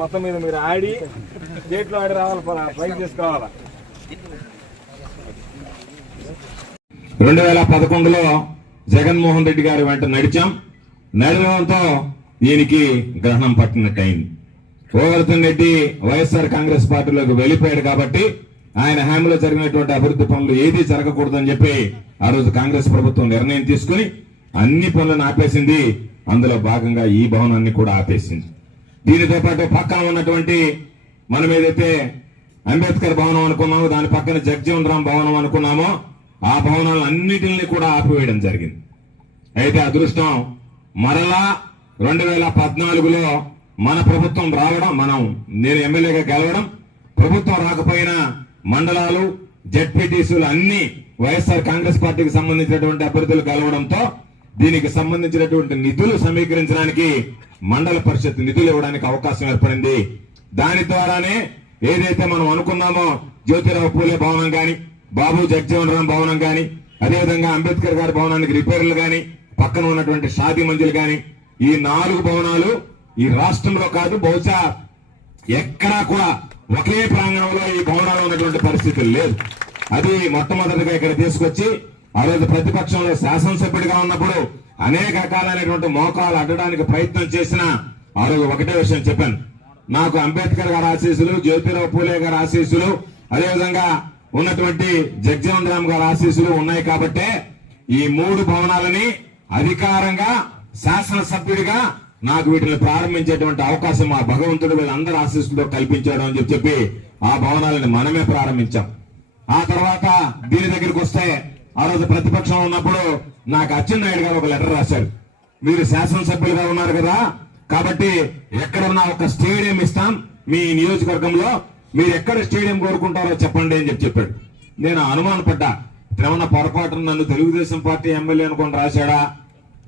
మొత్తం మీద మీరు ఆడి గేట్లో ఆడి రావాలి, పైకి తీసుకురావాలా. 2011లో జగన్మోహన్ రెడ్డి గారి వెంట నడవడంతో దీనికి గ్రహణం పట్టినట్టు అయింది. గోవర్ధన్ రెడ్డి వైఎస్ఆర్ కాంగ్రెస్ పార్టీలోకి వెళ్ళిపోయాడు కాబట్టి ఆయన హామీలో జరిగినటువంటి అభివృద్ధి పనులు ఏదీ జరగకూడదని చెప్పి ఆ రోజు కాంగ్రెస్ ప్రభుత్వం నిర్ణయం తీసుకుని అన్ని పనులను ఆపేసింది. అందులో భాగంగా ఈ భవనాన్ని కూడా ఆపేసింది. దీనితో పాటు పక్కన ఉన్నటువంటి మనం ఏదైతే అంబేద్కర్ భవనం అనుకున్నామో, దాని పక్కన జగజీవన్ రామ్ భవనం అనుకున్నామో, ఆ భవనాలను అన్నిటిని కూడా ఆపివేయడం జరిగింది. అయితే అదృష్టం మరలా 2014లో మన ప్రభుత్వం రావడం, నేను ఎమ్మెల్యేగా గెలవడం, ప్రభుత్వం రాకపోయినా మండలాలు జెడ్పీటీసీలు అన్ని వైఎస్ఆర్ కాంగ్రెస్ పార్టీకి సంబంధించినటువంటి అభ్యర్థులు కలవడంతో దీనికి సంబంధించినటువంటి నిధులు సమీకరించడానికి మండల పరిషత్ నిధులు ఇవ్వడానికి అవకాశం ఏర్పడింది. దాని ద్వారానే ఏదైతే మనం అనుకున్నామో జ్యోతిరావు పూలే భవనం గాని, బాబు జగజీవన్ రామ్ భవనం గాని, అదేవిధంగా అంబేద్కర్ గారి భవనానికి రిపేర్లు గాని, పక్కన ఉన్నటువంటి షాదీ మంజిల్ గాని, ఈ 4 భవనాలు ఈ రాష్ట్రంలో కాదు, బహుశా ఎక్కడా కూడా ఒకే ప్రాంగణంలో ఈ భవనాలు ఉన్నటువంటి పరిస్థితులు లేదు. అది మొట్టమొదటిగా ఇక్కడ తీసుకొచ్చి ఆ రోజు ప్రతిపక్షంలో శాసనసభ్యుడిగా ఉన్నప్పుడు అనేక రకాలైనటువంటి మోకాలు అడ్డడానికి ప్రయత్నం చేసిన ఆ రోజు ఒకటే విషయం చెప్పాను, నాకు అంబేద్కర్ గారి ఆశీస్సులు, జ్యోతిరావు పూలే గారి ఆశీస్సులు, అదేవిధంగా ఉన్నటువంటి జగజీవన్ రామ్ గారి ఆశీస్సులు ఉన్నాయి కాబట్టే ఈ 3 భవనాలని అధికారంగా శాసనసభ్యుడిగా నాకు వీటిని ప్రారంభించేటువంటి అవకాశం ఆ భగవంతుడు వీళ్ళందరి ఆశీస్సులతో కల్పించాడు అని చెప్పి ఆ భవనాలను మనమే ప్రారంభించాం. ఆ తర్వాత దీని దగ్గరికి వస్తే ఆ రోజు ప్రతిపక్షం ఉన్నప్పుడు నాకు అచ్చెన్నాయుడు గారు ఒక లెటర్ రాశారు, మీరు శాసనసభ్యులుగా ఉన్నారు కదా కాబట్టి ఎక్కడున్నా ఒక స్టేడియం ఇస్తాం మీ నియోజకవర్గంలో, మీరు ఎక్కడ స్టేడియం కోరుకుంటారో చెప్పండి అని చెప్పాడు. నేను అనుమానపడ్డా, ఏమన్నా పొరపాటున నన్ను తెలుగుదేశం పార్టీ ఎమ్మెల్యే అనుకొని రాశాడా,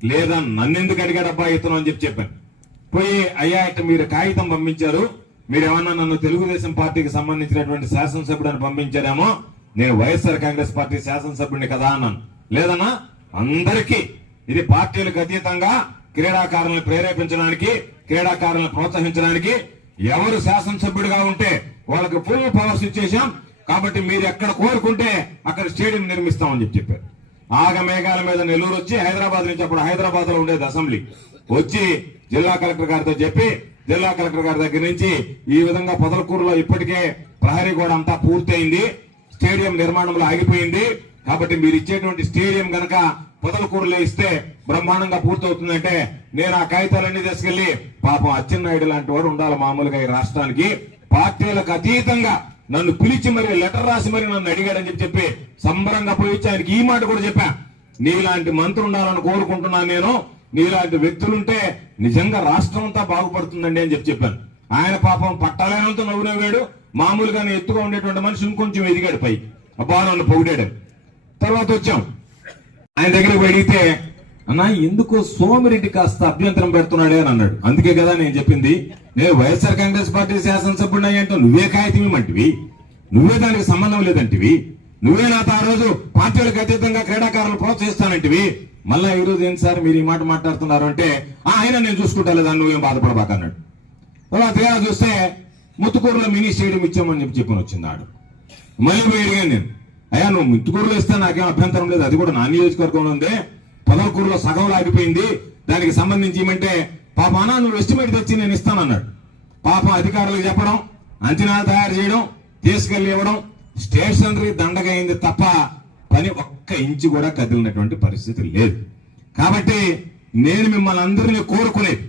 లేదా నన్నెందుకు అడిగాడబ్బా ఇతను అని చెప్పాను. పోయి అయ్యా ఇట్లా మీరు కాగితం పంపించారు, మీరేమన్నా నన్ను తెలుగుదేశం పార్టీకి సంబంధించినటువంటి శాసనసభ్యుడిని పంపించారేమో, నేను వైఎస్ఆర్ కాంగ్రెస్ పార్టీ శాసనసభ్యుడిని కదా అన్నాను. లేదన్నా, అందరికీ ఇది పార్టీలకు అతీతంగా క్రీడాకారులను ప్రేరేపించడానికి, క్రీడాకారులను ప్రోత్సహించడానికి ఎవరు శాసనసభ్యుడిగా ఉంటే వాళ్ళకి ఫుల్ పవర్స్ ఇచ్చేసాం కాబట్టి మీరు ఎక్కడ కోరుకుంటే అక్కడ స్టేడియం నిర్మిస్తామని చెప్పారు. ఆగమేఘాల మీద నెల్లూరు వచ్చి హైదరాబాద్ నుంచి, అప్పుడు హైదరాబాద్ లో ఉండేది అసెంబ్లీ, వచ్చి జిల్లా కలెక్టర్ గారితో చెప్పి జిల్లా కలెక్టర్ గారి దగ్గర నుంచి ఈ విధంగా పొదలకూరులో ఇప్పటికే ప్రహరీ గోడ అంతా పూర్తయింది, స్టేడియం నిర్మాణంలో ఆగిపోయింది కాబట్టి మీరు ఇచ్చేటువంటి స్టేడియం గనక పొదలకూరులో ఇస్తే బ్రహ్మాండంగా పూర్తవుతుందంటే నేను ఆ కాగితాలన్నీ తీసుకెళ్లి, పాపం అచ్చెన్నాయుడు లాంటి వాడు ఉండాలి మామూలుగా ఈ రాష్ట్రానికి, పార్టీలకు అతీతంగా నన్ను పిలిచి మరి లెటర్ రాసి మరి నన్ను అడిగాడని చెప్పి సంబరంగా పోయి ఆయనకి ఈ మాట కూడా చెప్పా, నీలాంటి మంత్రి ఉండాలని కోరుకుంటున్నాను నేను, నీలాంటి వ్యక్తులుంటే నిజంగా రాష్ట్రం అంతా బాగుపడుతుందండి అని చెప్పాను. ఆయన పాపం పట్టాలైనంత నవ్వునవ్వాడు, మామూలుగా ఎత్తుగా ఉండేటువంటి మనిషి ఇంకొంచెం ఎదిగాడు పై, అబ్బా నన్ను పొగిడాడు. తర్వాత వచ్చాం ఆయన దగ్గరికి అడిగితే, అన్నా ఎందుకు సోమిరెడ్డి కాస్త అభ్యంతరం పెడుతున్నాడే అని అన్నాడు. అందుకే కదా నేను చెప్పింది, నేను వైఎస్ఆర్ కాంగ్రెస్ పార్టీ శాసనసభ్యుడు అంటే నువ్వే కాగితం ఇవ్వమంటివి, నువ్వే దానికి సంబంధం లేదంటివి, నువ్వే నాతో ఆ రోజు పార్టీలకు అతీతంగా క్రీడాకారులు ప్రోత్సహిస్తానంటివి, మళ్ళా ఈ రోజు ఏంటి సార్ మీరు ఈ మాట మాట్లాడుతున్నారు అంటే, ఆయన నేను చూసుకుంటా లేదా నువ్వేం బాధపడబాక అన్నాడు. తర్వాత చూస్తే ముత్తుకూరులో మినీ స్టేడియం ఇచ్చామని చెప్పని వచ్చిందాడు. మళ్ళీ పోయి అడిగాను నేను, అయ్యా నువ్వు ముత్తుకూరులో ఇస్తే నాకేం అభ్యంతరం లేదు, అది కూడా నా నియోజకవర్గంలో ఉందే, పొదలకూరులో సగం ఆగిపోయింది, దానికి సంబంధించి ఏమంటే పాపనా నువ్వు ఎస్టిమేట్ తెచ్చి నేను ఇస్తానన్నాడు. పాపం అధికారులకు చెప్పడం, అంచనాలు తయారు చేయడం, తీసుకెళ్లి ఇవ్వడం, స్టేషనరీ దండగా అయింది తప్ప పని ఒక్క ఇంచు కూడా కదిలినటువంటి పరిస్థితి లేదు. కాబట్టి నేను మిమ్మల్ని అందరినీ కోరుకునేది,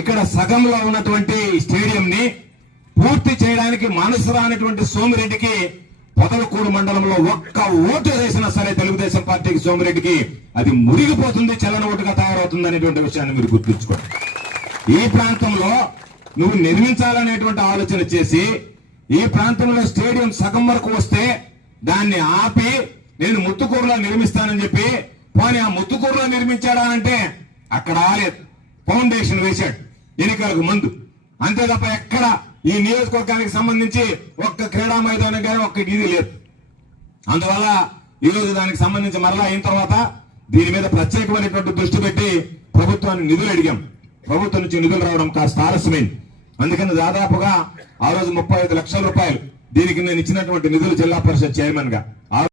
ఇక్కడ సగంలో ఉన్నటువంటి స్టేడియం ని పూర్తి చేయడానికి మనసు రానటువంటి సోమిరెడ్డికి పొదలకూరు మండలంలో ఒక్క ఓటు వేసినా సరే తెలుగుదేశం పార్టీకి సోమిరెడ్డికి అది మురిగిపోతుంది, చలన ఓటుగా తయారవుతుంది అనేటువంటి విషయాన్ని మీరు గుర్తుంచుకోండి. ఈ ప్రాంతంలో నువ్వు నిర్మించాలనేటువంటి ఆలోచన చేసి ఈ ప్రాంతంలో స్టేడియం సగం వరకు వస్తే దాన్ని ఆపి నేను ముత్తుకూరులో నిర్మిస్తానని చెప్పి, పోనీ ఆ ముత్తుకూరులో నిర్మించాడా అంటే అక్కడ ఆలేదు, ఫౌండేషన్ వేశాడు ఎన్నికలకు ముందు, అంతే తప్ప ఎక్కడ ఈ నియోజకవర్గానికి సంబంధించి ఒక్క క్రీడా మైదానం కానీ ఒక్క ఇది లేదు. అందువల్ల ఈ రోజు దానికి సంబంధించి మరలా అయిన తర్వాత దీని మీద ప్రత్యేకమైనటువంటి దృష్టి పెట్టి ప్రభుత్వాన్ని నిధులు అడిగాం. ప్రభుత్వం నుంచి నిధులు రావడం కాస్త ఆలస్యమైంది. అందుకని దాదాపుగా ఆ రోజు 35 లక్షల రూపాయలు దీనికి నేను ఇచ్చినటువంటి నిధులు జిల్లా పరిషత్ చైర్మన్ గా